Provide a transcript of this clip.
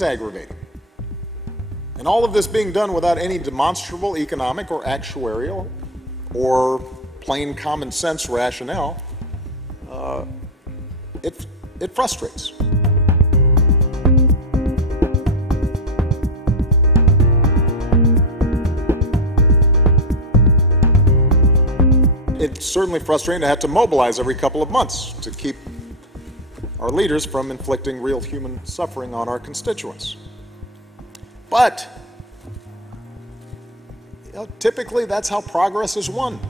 is aggravating. And all of this being done without any demonstrable economic or actuarial or plain common sense rationale, it frustrates. It's certainly frustrating to have to mobilize every couple of months to keep our leaders from inflicting real human suffering on our constituents. But typically that's how progress is won.